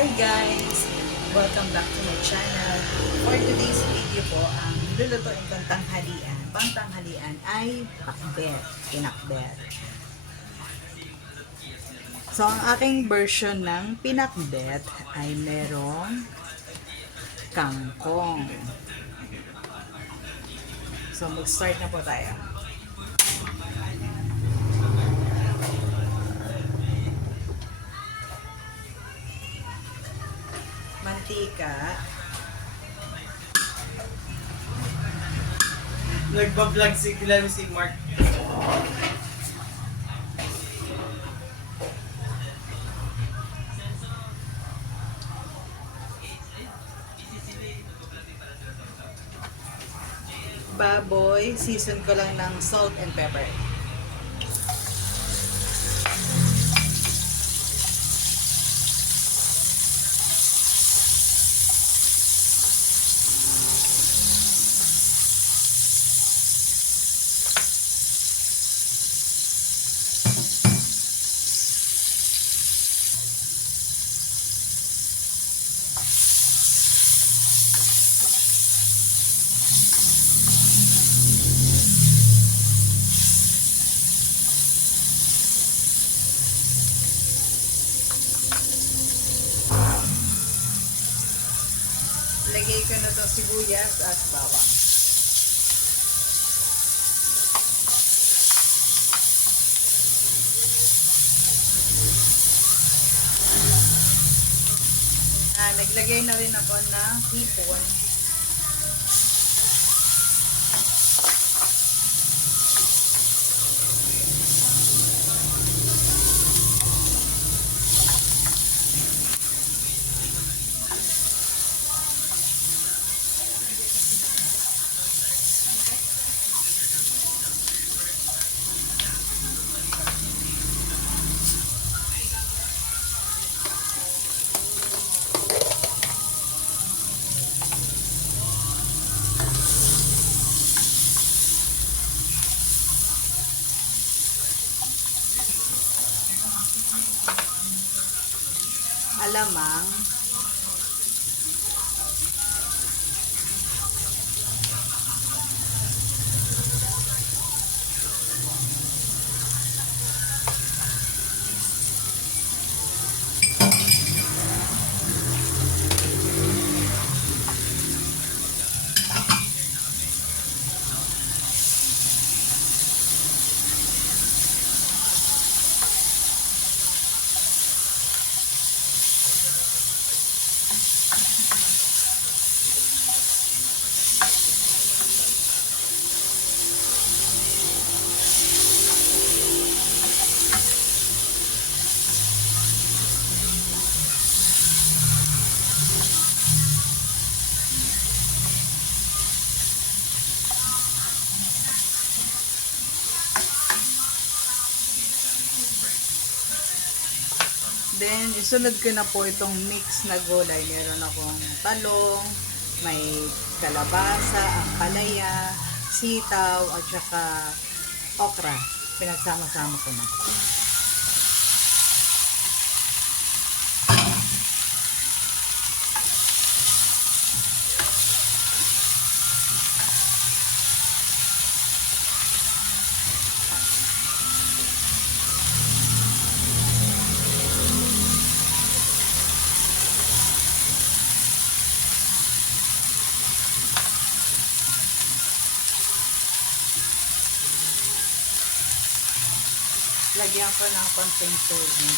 Hi guys! Welcome back to my channel. For today's video po, ang lulutuin kong pangtanghalian ay pakbet, pinakbet. So, ang aking version ng pinakbet ay merong kangkong. So, mag-start na po tayo. Mantika. Nagbablog si Mark. Baboy, season ko lang ng salt and pepper. Lagay ko na to sibuyas at bawang. Naglagay na rin ako ng hipon. Alamang, then isunod ko na po itong mix na gulay. Meron akong talong, may kalabasa, ampalaya, sitaw, at saka okra. Pinagsama-sama ko na. Lagyan ko ng konting tubig.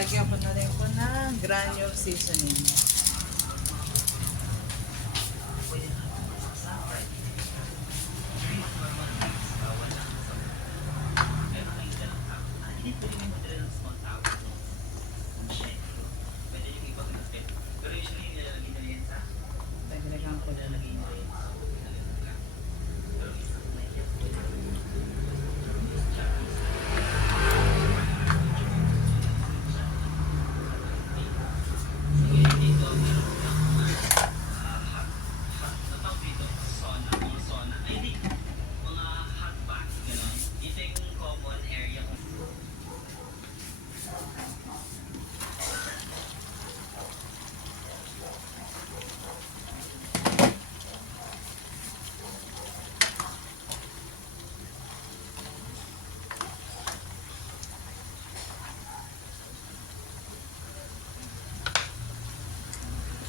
Lalagyan ko na rin po ng granule seasoning. Dagdagan ko na lang.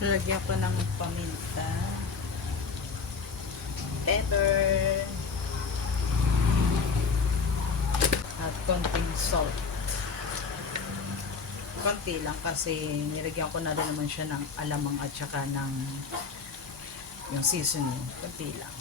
Lalagyan ko ng paminta, pepper, at konting salt. Konti lang kasi nilagyan ko na rin naman siya ng alamang at saka ng yung seasoning. Konti lang.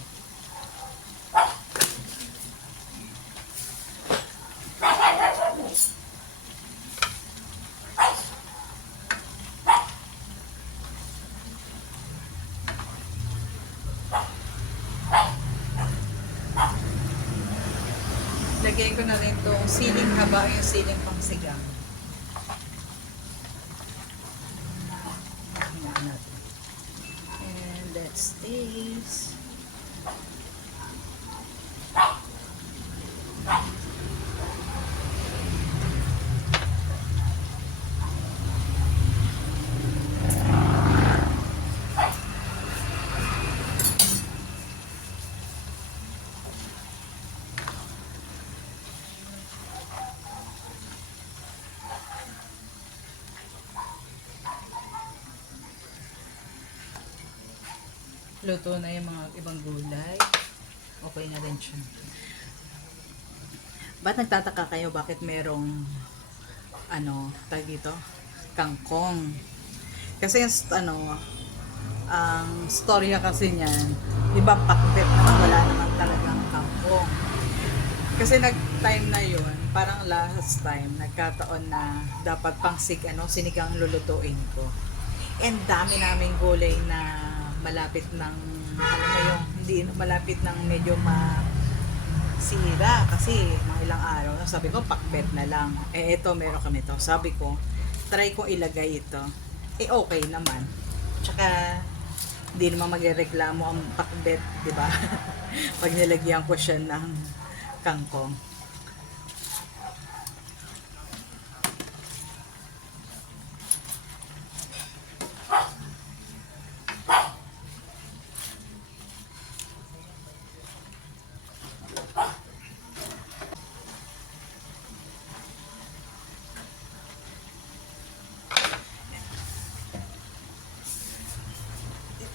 Lagyan ko na rin itong siling haba, yung siling pangsigang. Hinaan natin. And let's taste. Luto na yung mga ibang gulay. Okay na rin siya. Ba't nagtataka kayo bakit merong tag dito? Kangkong. Kasi yung ang storya kasi niyan, di ba pakbet naman, wala naman talagang kangkong. Kasi nag-time na yun, parang last time, nagkataon na dapat pang sinigang lulutuin ko. And dami naming gulay na malapit ng hindi malapit ng medyo masira kasi mga ilang araw. Sabi ko pakbet na lang. Ito meron kami to. Sabi ko try kong ilagay ito. Okay naman. Tsaka hindi naman magrereklamo ang pakbet, di ba? Pag nilagyan ko siya ng kangkong.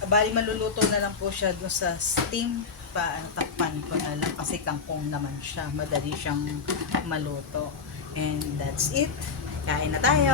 Bali maluluto na lang po siya doon sa steam takpan ko na lang kasi kangkong naman siya, madali siyang maluto. And that's it, kain na tayo.